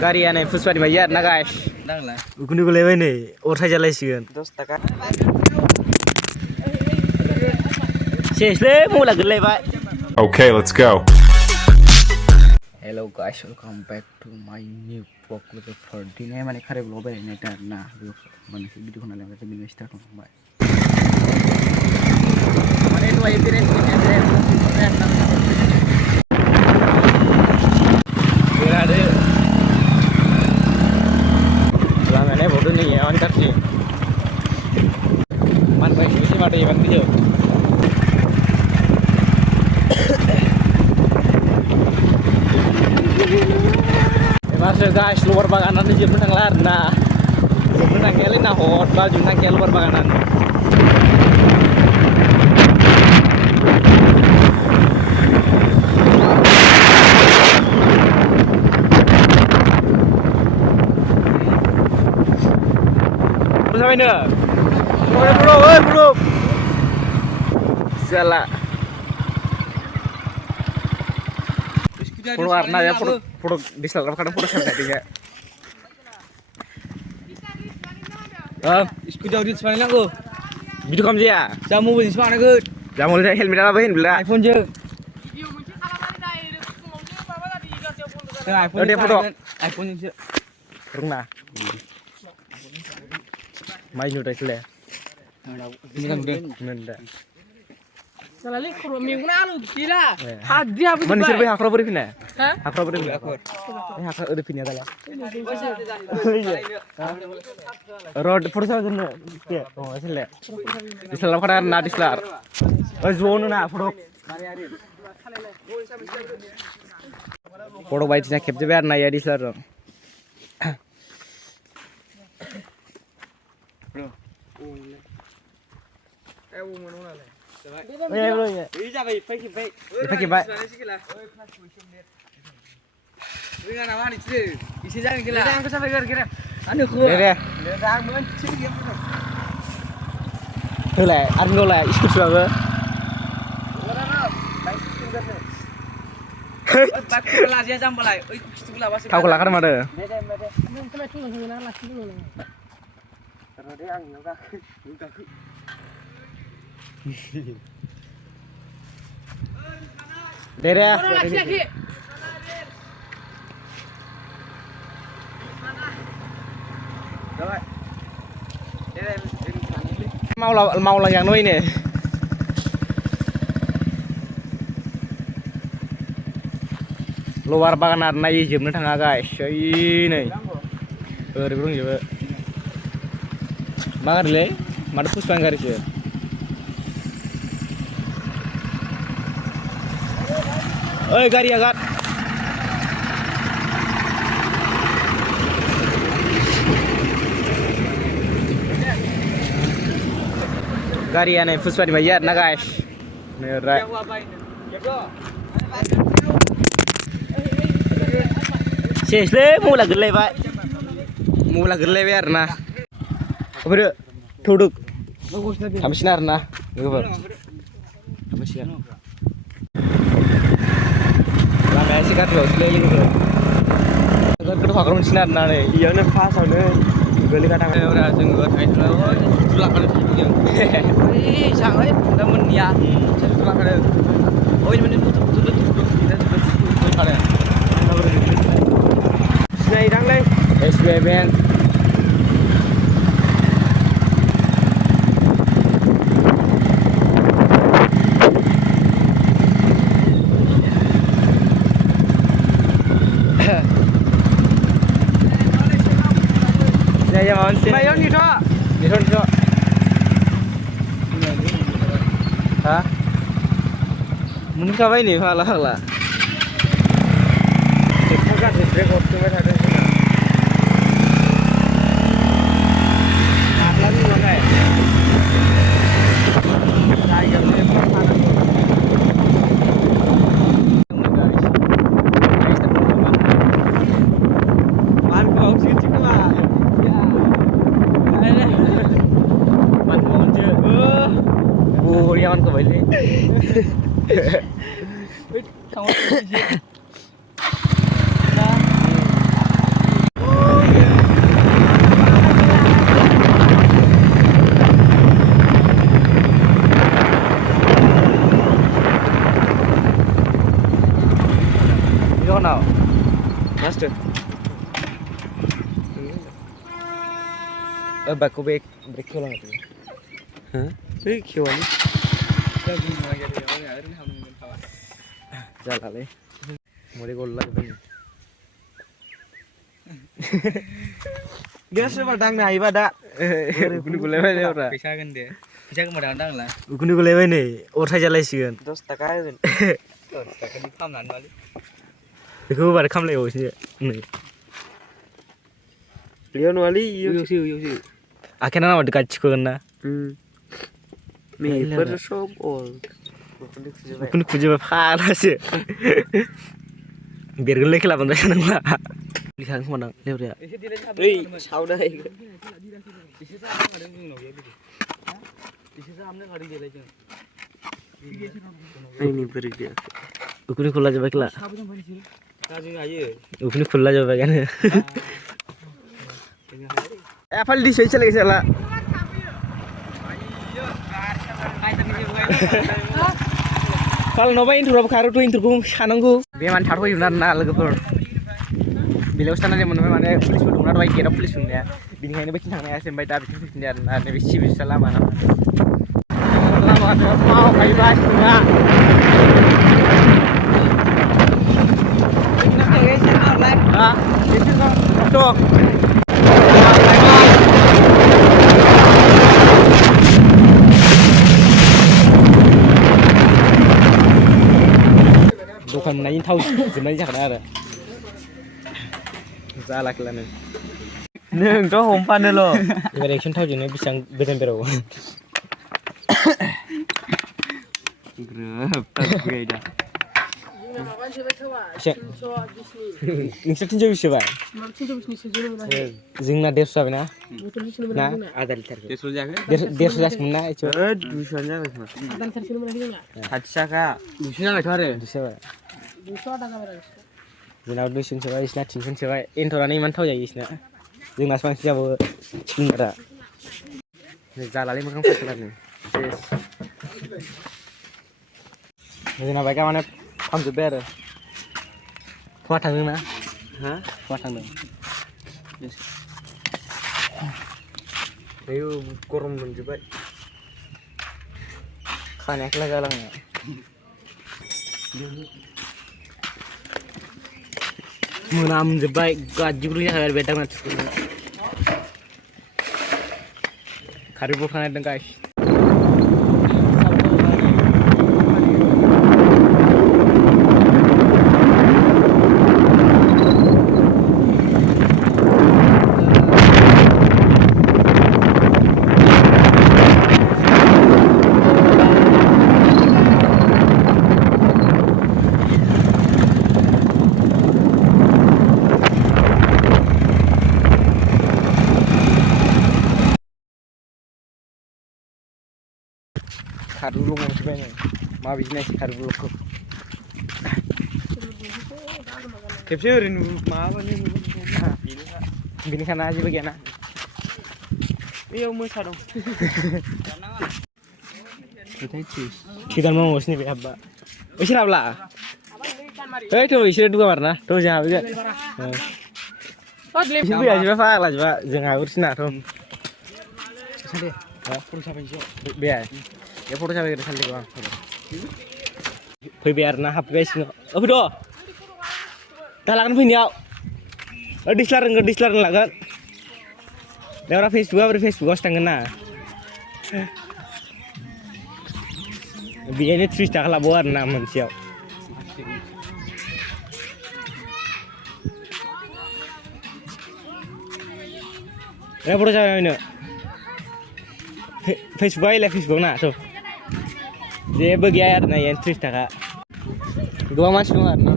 गारियानो फुसपानि बायदि आरो ना गाइस नांला उखुन्दै गलायबाय नै अर सायजालायसिगोन 10 थाखा सेसलै मबाइला गोलैलायबाय Okay, let's go. Hello guys, welcome back to my new vlog for दिनै माने खारे ब्लग बायनाय दा ना माने भिडिअ खौ नायलांबाय बिनो स्टार्ट खालामबाय माने दहाय बेरायनो लामाया बदो nih ya mantap sih man baik sih mata ya kan dia masuk guys luar baganan di jemput nang larna jemput nang kelin nah hot baju nang kel luar baganan sampai nih bro salah Puro warna ya, puro diselar kadang puro sampai tiga. इसको जाओ rich पानी लागो Video kam dia. जामु बजिस पाना गद Jamu dia helmet apa hin bila. IPhone जो iPhone dia foto. IPhone जो Rungna. Mai nyudah sele. ini kan udah Nenda. Salali kuro minggu lalu gila. Hadi apa Mana sih hakro beri pina? Hah? Hakro beri pina. Hakro udah pina kala. Road pursa kan? Ya, oh sele. Diselar kadang na diselar. Oh zone na foto. Foto baik sih nak capture biar na ya diselar. Iya bro ya. Iya baik, baik. Pakai baik. Ini kan apa nih sih? Isi jangan gila. Yang sampai kira-kira. Anu ku. Deh. Dah mencing dia. Thôi lại ăn ngô lại ít chút rồi. Bak kelas ya jam balai. Oi, itu kelas masih. Tahu kelakar mana? Yang kena cuma hina lagi dulu. Karena dia angin enggak. Deh deh. Lagi. Rồi. Đây Mau là yang nuôi nè. Luar baganan naik jemnya tengah guys. Ini. Berurung juga. Bangar le. Mada puspan garis ya. Oi gari agat. Gariannya puspan bayar na guys. Merah. Sesleh mau lagi lewat. Mau lagi lewat na. Apa Tuduk. Habis nar na. Gimana? Habis ya. Lah masih kan loh, selesai gitu. Kan kita fakir mesin nar na nih. Iya nih pas aja. Beli kadang. Udah tunggu aja dulu. Itulah kan itu. Ih, sangat temen ya. Itulah kan. Oh, ini tutup. Kita tutup kan. Này đăng lên. SB Bank. Đây giờ món xin. Mày ăn gì đó? Đi thôi cho. Hả? Muốn sao vậy nhỉ? Hoặc là. Kan break waktu mereka ada sini. Lagi mana? Saya gambar mana? Man kau sih cakap. Ya. Ada. Man mau je. Bu yang kau balik. Kamu last बाइकखौ break खेवलाङो हो बै खेवालै जालालै मरे गल्ला dia soba dang na iba da ukuni gulai bai ora fisa kan de fisa ke modal dang la ukuni gulai bai nei or thai jalai sigon 10 taka hoगोन 10 taka ni खामनानै माले बेखौ बार खामलायबाव एसे नै लियो नवाली योसो आखेना नामा गाचिखोगोन ना मेफोर सब ukuni खुजिबा फालासो बेरगोनलै खेला बांद्राय नंला लिखान खोमा नों लेवरिया ओइ सावदा एसे जामादों जोंनाव एसे जामनो खादों देलाय जों आइनि बोरै गैया उखुनि खुला जोबाय खेला जों हायो उखुनि खुला जोबाय गानो ए फाल दिसै चले चला फाल नबा इन्टरआव खारो तो इन्टरखौ सानांगौ बे मान थाथ'योना ना लोगोफोर बिलाव सानानै मोनबाय माने पुलिसफोर दंना दहाय गेटआव पुलिस दंनाया बिनिखायनो बैथिं थांनो हायासै ओमफ्राय दा बिथिं फैफिनदों आरो ना नैबे सिबिसा लामा ना लामाजों मावखायोबा जोंहा दखान मोननायनि थाव जोबनाय जाखादों आरो जाला खेलानो नोंथ' हमफानोल' एबार एक्सन थावजोंनो बेसेबां गोजान बेराव ग्रोब थाबगै दा नोंसोर 320 बाय जोंना 150 जाबायना ना आधा लिटार 150 जायाखै 150 जासिगोन ना एसे 200 जाबाय खोमा आधा लिटारसो मोनाखै जोंना 60 थाखा 200 जाबायथ' आरो 200 जाबाय 200 आधा जाबाय जोंनाव 200 सोबाय इसना 300 सोबाय एन्टरानो इमान थाव जायो इसना जोंनासो बांसिन जाबावो चिकेनफोरा जालालै मोखां फाटलानो जोंना बाइकआ माने फानजोब्बाय आरो फुवा थांदों ना हा फुवा थांदों आयौ गरम मोनजोब्बाय खानाया खेला जालाङो मोनामजोब्बाय गाज्रिब्रुं जाखाबाय बे दांना खारैबो खानायदों गाइस खारु लंबाय माबायदि नायसै खारु लंखौ खेबसे ओरैनो माबानो बेनिखायनो जेबो गैयाना बेयाव मोसा दं खिदान मावगासिनो बे हाब्बा इसोर हाब्ला ओइ थ' इसोर दुगामार ना थ' जों हाबगोन फैया जोबा फाग्ला जोबा जों हाबोरसिनाथ' फट' साफायनोसै बे ये फट' साफायग्रो सानदों आं फैबाय आरोना हाबगासिनो फैद' दा लागोन फैनायाव डिस्लार लागोन दा फेसबुकआवसो थांगोन ना बेहायनो 30 थाखा लाबावो आरोना मोनसेयाव फट' साफायनो फेसबुक ना थ' जेबो गैया आरोना यानो 30 थाखा गोबां मानसि दं आरोना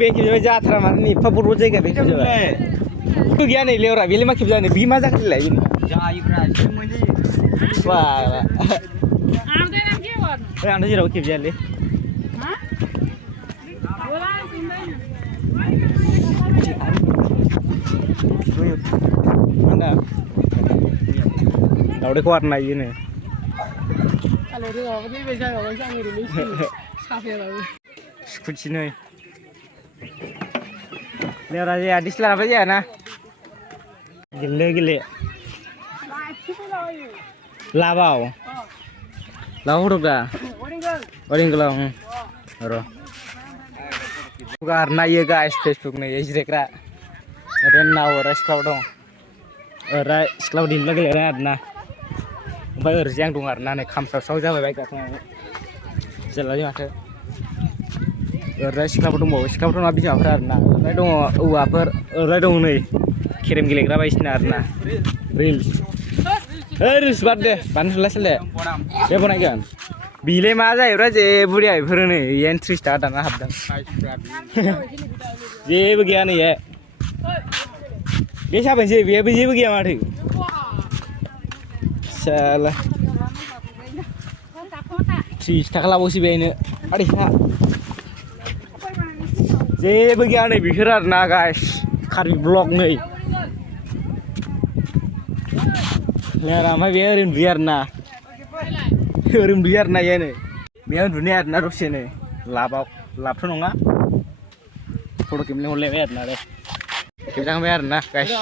बे खेबजाबाय जाथारा माने एफा बर'बो जायगा बे खेबजाबाय गैया नै लेवरा बेलाय मा खेबजानो बि मा जाखोलाय जायोब्रा एसे मोनजायो वाला आंथ' जेरावबो खेबजायालै दावदैखौ आरो नायोनो स्कुटि नै Lewat aja di selar apa aja nah. Gile. Labau. Lau huruf dah. Waringgal. Ro. Karena ya guys Facebook nih ya jirekra. Ada nawaras kau dong. Sekolah di lagi ya nah. Bayar yang dengar nah nih kamsa saja baik katanya. Jalannya ada. Sekolah dong mau sekolah dong habis apa nah. Dong apa dong nih. Kirim gilegra baisnya nah. Reels. Reels bade panas deh. Ya pernah kan? Bile maza ya je budi ay phurne entry start ana habdan. Je begini ya. Biasa apa sih? Biasa begini mati. Salah. Si taklah bosi begini. Aduh ha. Je begini bikiran na guys. Kari vlog nih. Lihat ramai biar na. Orang biar na ya nih. Biar dunia na rusi nih. Lap tuh nggak? Foto kimle mulai biar na deh. Kita biar na guys.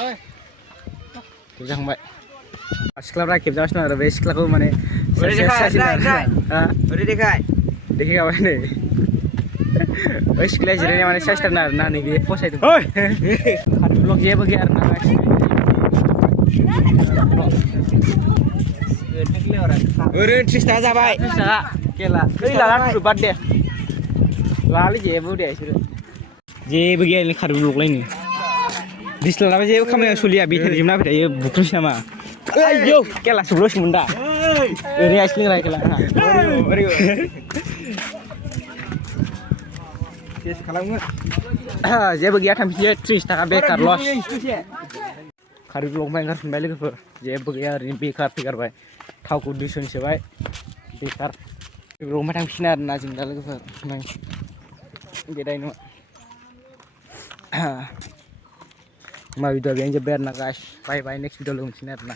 Kita baik. Sekolah berapa kita masuk na? Sekolah aku mana? Udah dekay apa nih? Sekolah jadi mana? Saya start na nih biar post itu. Hari vlog je biar na guys. Orang cerita apa? Cerita, kela. Lalat tu bad deh. Lali je deh sudah. Je begini khari blok lain ni. Disel apa je kami sulia bikin jumlah beda ye bukan sama. Ayo, kela sebelum semunda. Ini asli lagi kela. Baru. Kes kalam nggak? Je begini kami je cerita bekar loss. Khari blok main kan balik ke. Je begini bekar pikir baik. Tahu kondisi sebaik, bekar. Rumah tangga sini ada nasi dalam ke, nang. Beda ini. Ma video biar na guys. Bye next video lu sini ada.